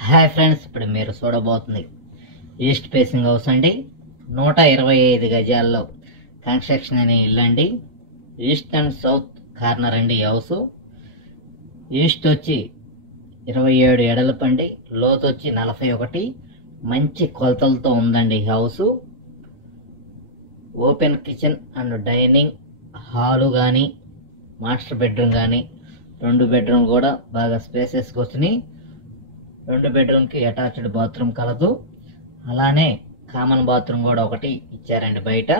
Hi friends, ఇప్పుడు మీరు చూడబోతుంది east facing house అండి. 125 గజాల్లో కన్స్ట్రక్షన్ అనే ఇల్లు అండి. ఈస్ట్ అండ్ సౌత్ కార్నర్ అండి ఈ హౌస్. ఈస్ట్ వచ్చి 27 ఎడలపు అండి, లోతు వచ్చి 41. మంచి కొలతలతో ఉందండి ఈ house. Open kitchen and dining hall కానీ, మాస్టర్ బెడ్రూమ్ కానీ, 2 బెడ్రూమ్ కూడా బాగా స్పేసెస్గా వచ్చినాయి. 2 బెడ్రూమ్కి అటాచ్డ్ బాత్రూమ్ కలదు. అలానే కామన్ బాత్రూమ్ కూడా ఒకటి ఇచ్చారండి బయట.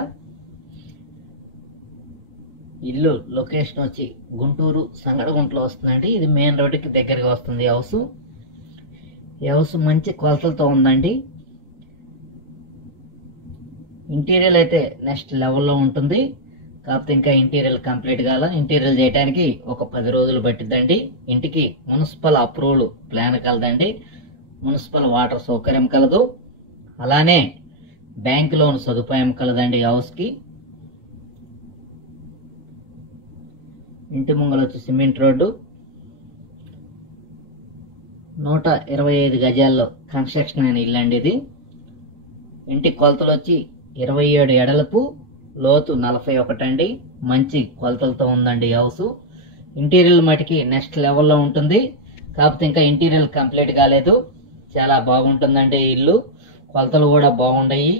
ఇల్లు లొకేషన్ వచ్చి గుంటూరు సంగడగుంటలో వస్తుందండి. ఇది మెయిన్ రోడ్డుకి దగ్గరగా వస్తుంది హౌస్. ఈ హౌస్ మంచి కొలతలతో ఉందండి. ఇంటీరియర్ అయితే నెక్స్ట్ లెవెల్లో ఉంటుంది. కాకపోతే ఇంకా ఇంటీరియర్ కంప్లీట్ కాల. ఇంటీరియర్ చేయడానికి ఒక 10 రోజులు పట్టిద్దండి. ఇంటికి మున్సిపల్ అప్రూవల్ ప్లాన్ కలదండి. మున్సిపల్ వాటర్ సౌకర్యం కలదు. అలానే బ్యాంక్ లోన్ సదుపాయం కలదండి హౌస్కి. ఇంటి ముంగల వచ్చి సిమెంట్ రోడ్డు. 125 గజాల్లో కన్స్ట్రక్షన్ అయిన ఇల్లు అండి ఇది. ఇంటి కొలతలు వచ్చి 27 ఎడలపు, లోతు 41 అండి. మంచి కొలతలతో ఉందండి హౌస్. ఇంటీరియర్ మటుకి నెక్స్ట్ లెవెల్లో ఉంటుంది. కాకపోతే ఇంకా ఇంటీరియర్ కంప్లీట్ కాలేదు. చాలా బాగుంటుందండి ఇల్లు. కొలతలు కూడా బాగున్నాయి.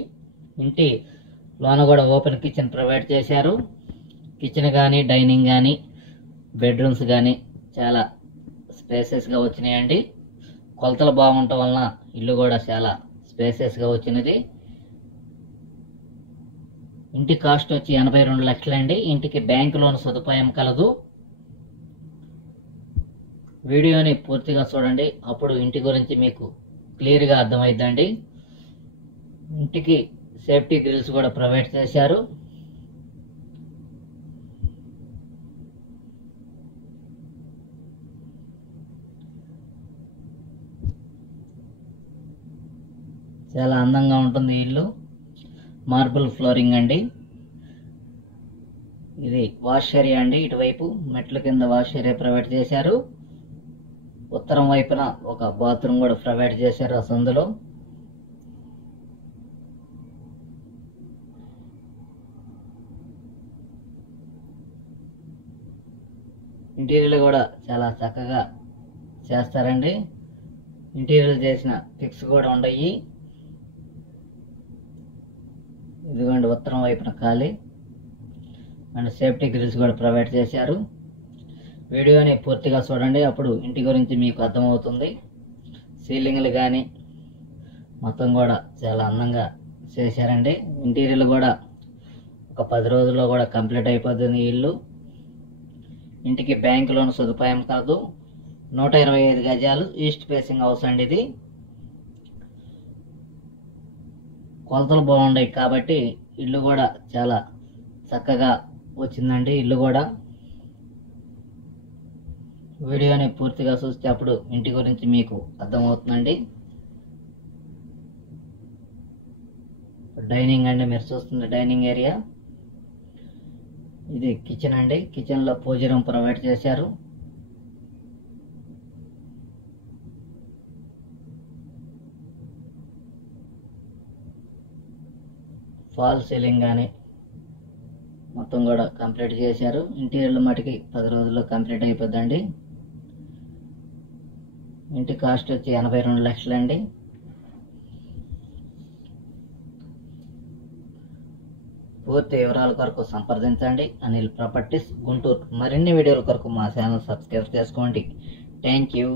ఇంటి లోన కూడా ఓపెన్ కిచెన్ ప్రొవైడ్ చేశారు. కిచెన్ కానీ, డైనింగ్ కానీ, బెడ్రూమ్స్ కానీ చాలా స్పేసెస్గా వచ్చినాయండి. కొలతలు బాగుండటం వలన ఇల్లు కూడా చాలా స్పేసెస్గా వచ్చినది. ఇంటి కాస్ట్ వచ్చి 82 లక్షలండి. ఇంటికి బ్యాంక్ లోన్ సదుపాయం కలదు. వీడియోని పూర్తిగా చూడండి, అప్పుడు ఇంటి గురించి మీకు క్లియర్గా అర్థమైద్దండి. ఇంటికి సేఫ్టీ గ్రిల్స్ కూడా ప్రొవైడ్ చేశారు. చాలా అందంగా ఉంటుంది ఇల్లు. మార్బుల్ ఫ్లోరింగ్ అండి. ఇది వాష్ ఏరియా అండి. ఇటువైపు మెట్ల కింద వాష్ ఏరియా ప్రొవైడ్ చేశారు. ఉత్తరం వైపున ఒక బాత్రూమ్ కూడా ప్రొవైడ్ చేశారు ఆ సందులో. ఇంటీరియర్ కూడా చాలా చక్కగా చేస్తారండి. ఇంటీరియర్ చేసిన పిక్స్ కూడా ఉన్నాయి. ఇదిగోండి ఉత్తరం వైపున ఖాళీ అండ్ సేఫ్టీ గ్రిల్స్ కూడా ప్రొవైడ్ చేశారు. వీడియోని పూర్తిగా చూడండి, అప్పుడు ఇంటి గురించి మీకు అర్థమవుతుంది. సీలింగ్లు కానీ మొత్తం కూడా చాలా అందంగా చేశారండి. ఇంటీరియర్ కూడా ఒక 10 రోజుల్లో కూడా కంప్లీట్ అయిపోతుంది ఈ ఇల్లు. ఇంటికి బ్యాంక్ లోన్ సదుపాయం కలదు. 125 గజాలు ఈస్ట్ ఫేసింగ్ హౌస్ అండి ఇది. కొలతలు బాగున్నాయి కాబట్టి ఇల్లు కూడా చాలా చక్కగా వచ్చిందండి. ఇల్లు కూడా వీడియోని పూర్తిగా చూస్తే అప్పుడు ఇంటి గురించి మీకు అర్థమవుతుందండి. డైనింగ్ అండి, మీరు చూస్తుంది డైనింగ్ ఏరియా. ఇది కిచెన్ అండి. కిచెన్లో పూజ రూమ్ ప్రొవైడ్ చేశారు. ఫాల్ సీలింగ్ కానీ మొత్తం కూడా కంప్లీట్ చేశారు. ఇంటీరియర్ మటుకి 10 రోజుల్లో కంప్లీట్ అయిపోద్దండి. ఇంటి కాస్ట్ వచ్చి 82 లక్షలండి. పూర్తి వివరాల కొరకు సంప్రదించండి అనిల్ ప్రాపర్టీస్ గుంటూరు. మరిన్ని వీడియోల కొరకు మా ఛానల్ సబ్స్క్రైబ్ చేసుకోండి. Thank you.